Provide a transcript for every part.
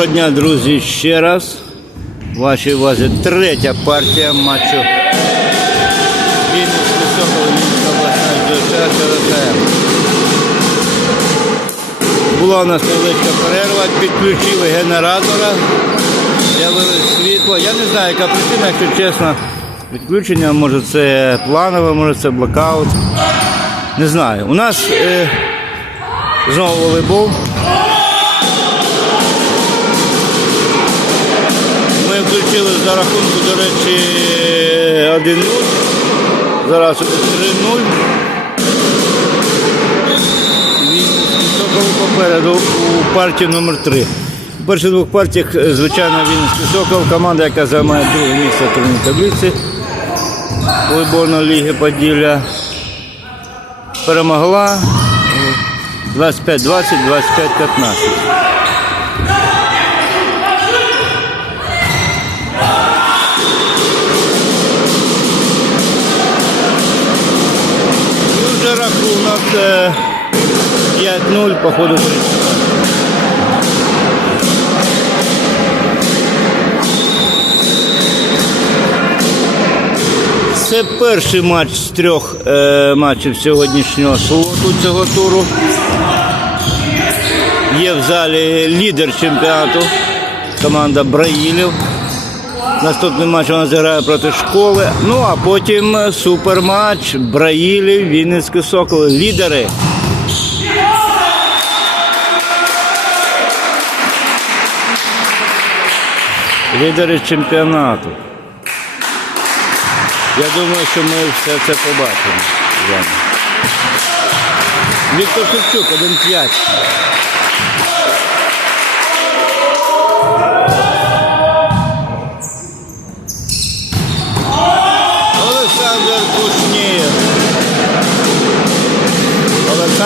Доброго дня, друзі, ще раз. Вашій увазі третя партія матчу. Вінницький Сокол, Вінницька обласна. Була у нас невеличка перерва, підключили генератора, з'явилось світло. Я не знаю, яка причина, якщо чесно. Відключення, може це планове, може це блокаут. Не знаю. У нас е, знову волейбол. За рахунку, до речі, 1-0. Зараз 3-0. Вінницький Сокол попереду у партії номер 3 У перших двох партіях, е, звичайно, Вінницький Сокол, команда, яка займає друге місце турнірній таблиці волейбольної ліги Поділля, перемогла 25-20, 25-15. 5-0 по ходу. Це перший матч з трьох е, матчів сьогоднішнього слоту цього туру. Є в залі лідер чемпіонату, команда Браїлів. Наступний матч вона зіграє проти школи. Ну а потім е, суперматч Браїлів, Вінницький Сокол. Лідери. Лідери чемпіонату. Я думаю, що ми все це побачимо. Віктор Шевчук, 1-5.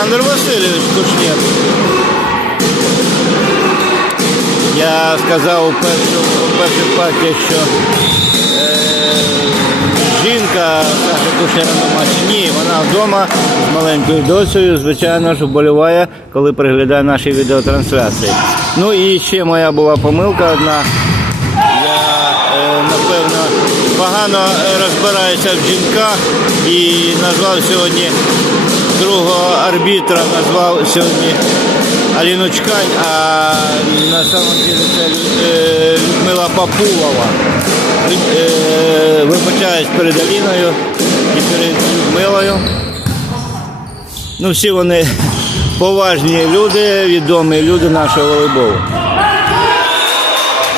Олександр Васильович Кушнєв. Я сказав у першій партії, що е, жінка Саша Кушнєва на матчі. Ні, вона вдома з маленькою дочею, звичайно ж, вболіває, коли приглядає наші відеотрансляції. Ну і ще моя була помилка одна. Я, е, напевно, погано розбираюся в жінках і назвав сьогодні другого арбітра, назвав сьогодні Аліну Чкань, а на самом деле це е, Людмила Папулова. Е, Вибачаюсь перед Аліною і перед Людмилою. Ну, всі вони поважні люди, відомі люди нашого волейболу.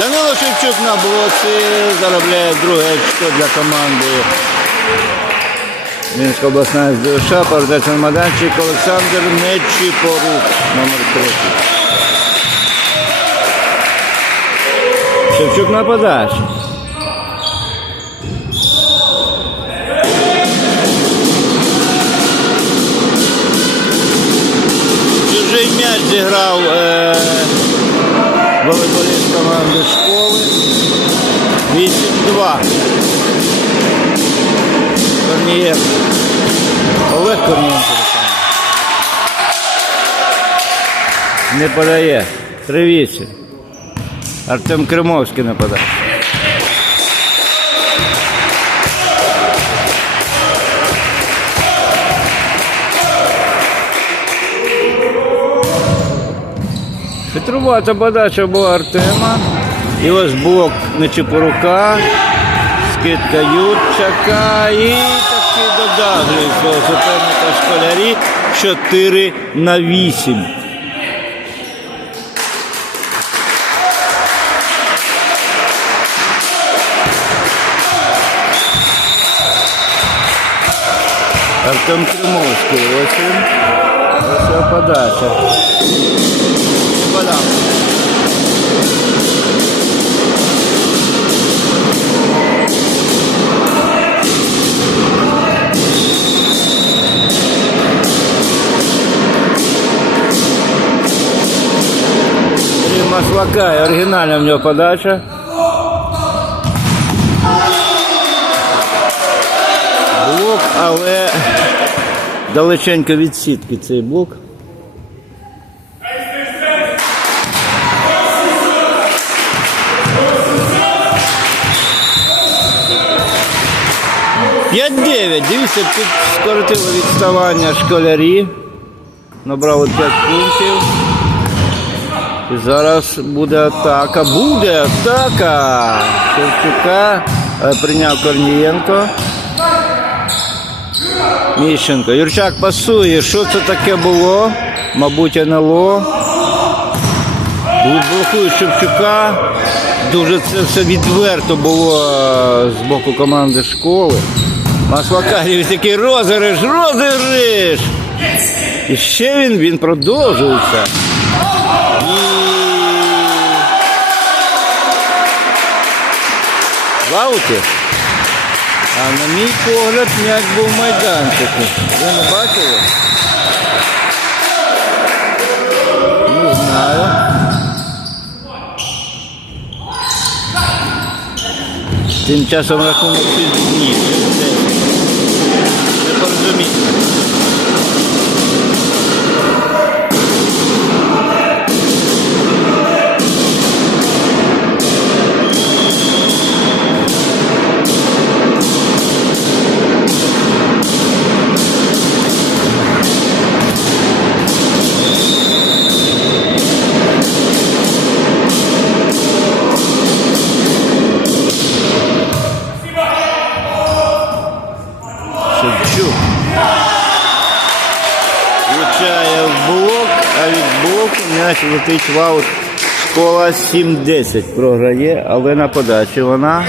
Данило Шевчук на блоці заробляє друге очко для команди. Вінська обласна СДШ, повертається на майданчик Олександр Нечіпорук, номер 3. Шевчук на подачі. Чужий м'яч зіграв е, волейболіст команди школи. 8-2. Корнієв. Корнієнко. Не подає. 3-8. Артем Кримовський не подає. Хитрувата подача була Артема. І ось блок Нечипорука. Скидка Ютчака і додавлює свого суперника школярі 4 на 8. Артем Кримовський, ось. Ось подача. Подав. Лакай, оригінальна в нього подача. Блок, але далеченько від сітки цей блок. П'ять дев'ять, дивіться, тут скоротили відставання школярі. Набрали 5 пунктів. Зараз буде атака. Буде атака. Шевчука е, прийняв Корнієнко. Міщенко. Юрчак пасує. Що це таке було? Мабуть, НЛО. Блокують Шевчука. Дуже це все відверто було е, з боку команди школи. Маслакарів такий розіграш, розіграш. І ще він, він продовжується. В. А на мій погляд, м'яч був в майданчику. Ви не бачили? Не знаю. Тим часом рахунок ні. Не порозуміння. Летить в аут. Школа 7-10 програє, але на подачі вона.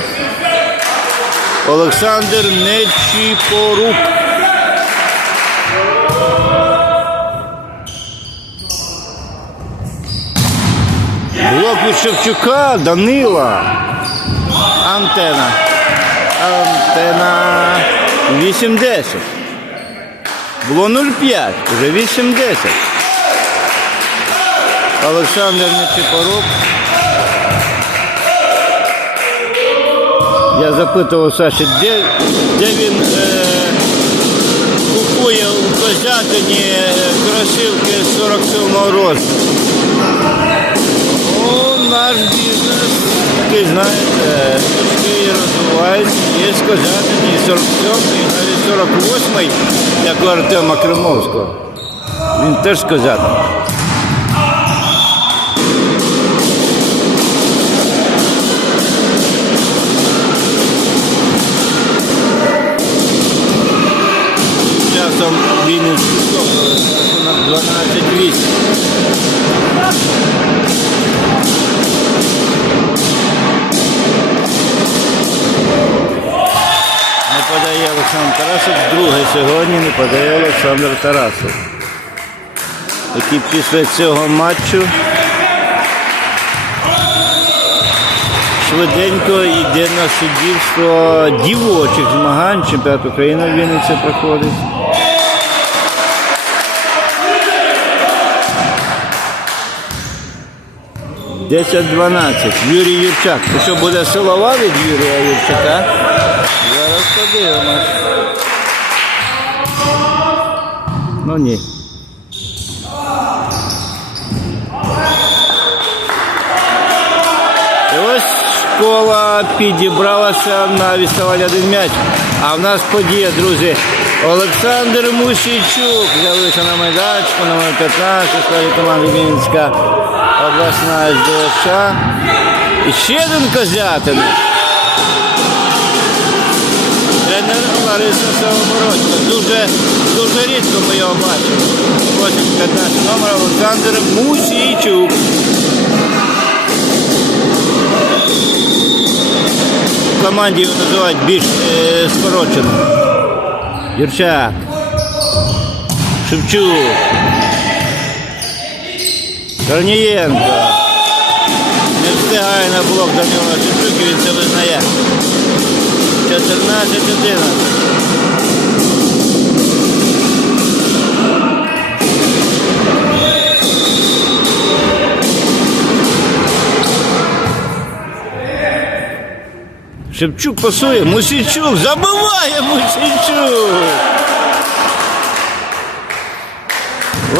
Олександр Нечіпорук. Блок від Шевчука, Данила. Антена. Антена 8-10. Було 0,5, вже 8-10. Олександр Нечипорук. Я запитував Саші, де, де він е, купує у Козятині е, кросівки 47-го розміру. О, наш бізнес, такий, знаєте, трошки розвивається, є сказати, і 47-й, і навіть 48-й, як у Артема Кримовського. Він теж сказати. Часом Олександр Тарасов. Друге сьогодні не подає Олександр Тарасов. Який після цього матчу швиденько йде на суддівство дівочих змагань. Чемпіонат України в Вінниці проходить. Десять 12 Юрій Юрчак. Що буде силова від Юрія Юрчака? Зараз подивимось. Ну ні. І ось школа підібралася на відставання один м'яч. А в нас подія, друзі. Олександр Мусійчук з'явився на майданчику номер 15 у складі команди Вінницька обласна СДШ. І ще один козятин. Тренер Лариса Дуже, дуже рідко ми його бачимо. Ось 15 номер Олександр Мусійчук. В команді його називають більш е, скорочено. Юрчак. Шевчук. Корнієнко. Не встигає на блок до нього Шевчук і він це визнає. 14-11. Шевчук пасує, Мусійчук, забиває Мусійчук.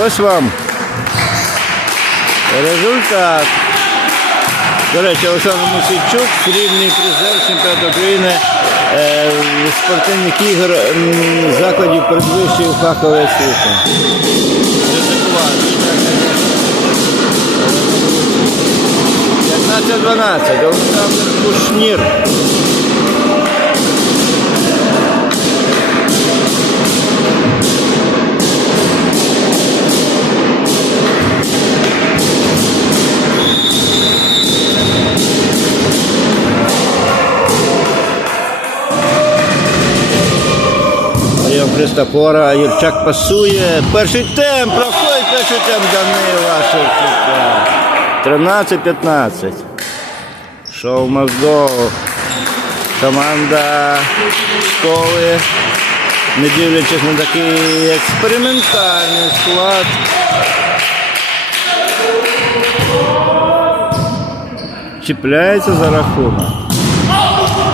Ось вам. Результат. До речі, Олександр Мусійчук, срібний призер чемпіонату України спортивних ігор закладів передвищої фахової освіти. Ризикувати. 15-12. Олександр Кушнір. Христофора, Юрчак пасує. Перший темп, проходить перший темп Данила Шевчука. 13-15. Шоу Мазго. Команда школи, не дивлячись на такий експериментальний склад. Чіпляється за рахунок.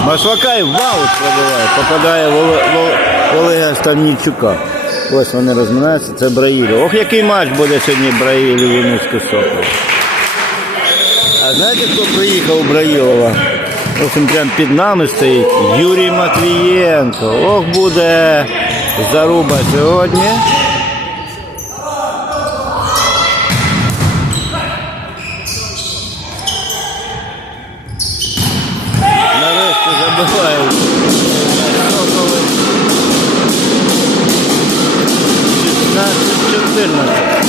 Маслакай в аут пробиває, попадає в Олега Станнічука. Ось вони розминаються, це Браїлів. Ох, який матч буде сьогодні Браїлів і Вінницький Сокол. А знаєте, хто приїхав у Браїлова? Ось він прямо під нами стоїть. Юрій Матвієнко. Ох, буде заруба сьогодні. Нарешті забивають. な、10ペールな。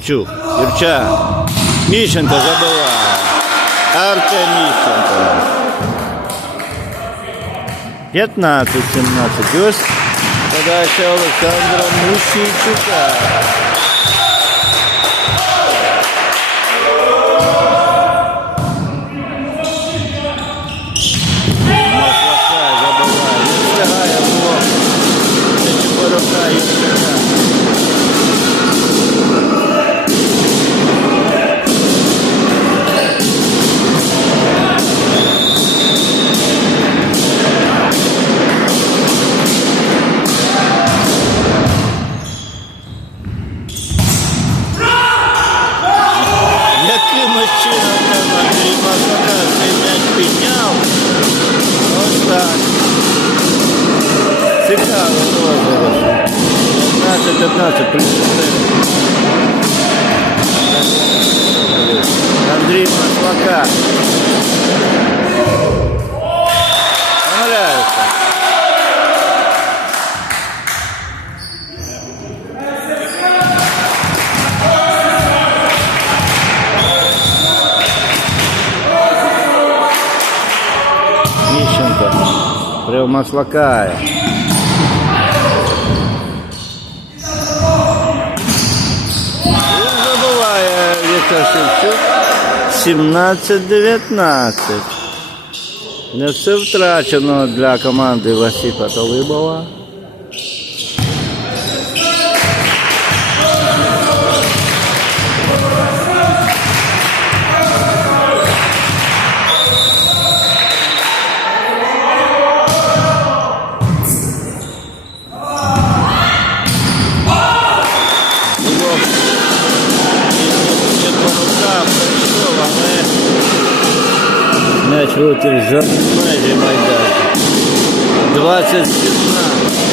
Шевчук, Юрча, Міщенко забиває. Артем Міщенко. 15-17. Ось подача Олександра Мусійчука. 15-15 плюс 4. Андрій Маслака. Помиляється. Міщенко. Прямо Маслакає. Забуває Шевчук. 17-19. Не все втрачено для команди Васіпа Толибова. Вилетів за межі майданчика. 20 15.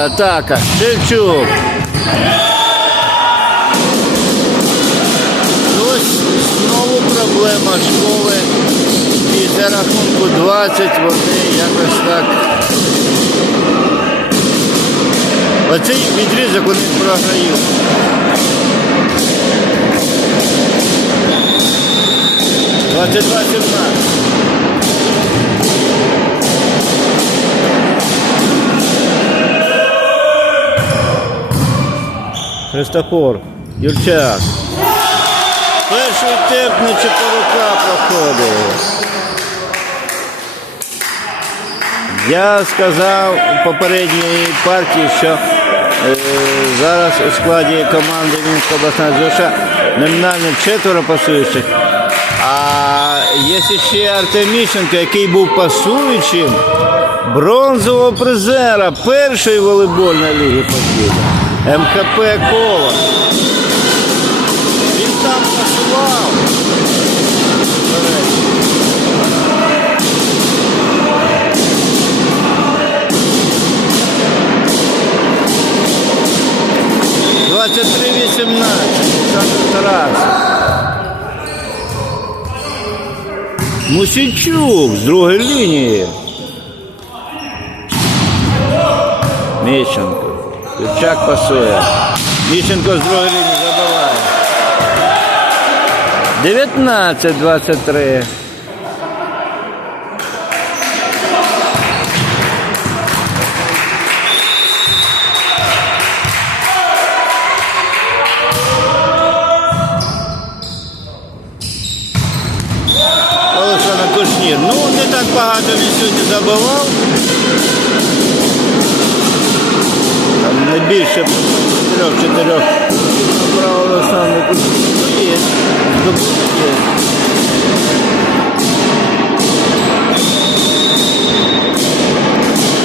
Буде атака. Шевчук. Ось знову проблема школи. Після рахунку 20 вони якось так. Оцей відрізок вони програють. Двадцять два Христофор, Юрчак. Перший теп на Чепорука проходить. Я сказав у попередній партії, що е, зараз у складі команди Мінська обласна ЗОШа номінально четверо пасуючих. А є ще Артем Міщенко, який був пасуючим бронзового призера першої волейбольної ліги Поділля. МХП Кола. Він там пасував. Двадцять три вісімнадцять. Тарас. Мусічук з другої лінії. Міщенко. Юрчак пасує. Міщенко з другої лінії забиває. 19-23. Олександр Кушнір. Ну, не так багато він сьогодні забивав. Там не більше трьох-чотирьох Кушнір. Ну, є. Є.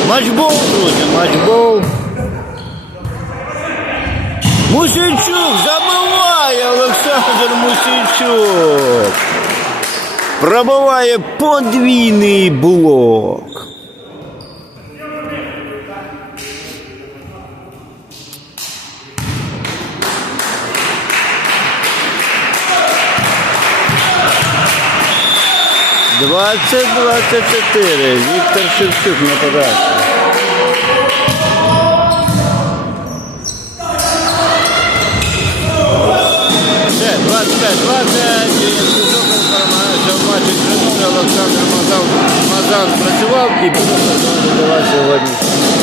Матчбол, друзі, матчбол. Мусійчук забиває Олександр Мусійчук. Пробиває подвійний блок. Двадцять двадцять чотири. Віктор Шевчук на подачі. Все, 25, 20. Шевчук перемагається в матчі Олександр Мазан, Мазан працював і буде сьогодні.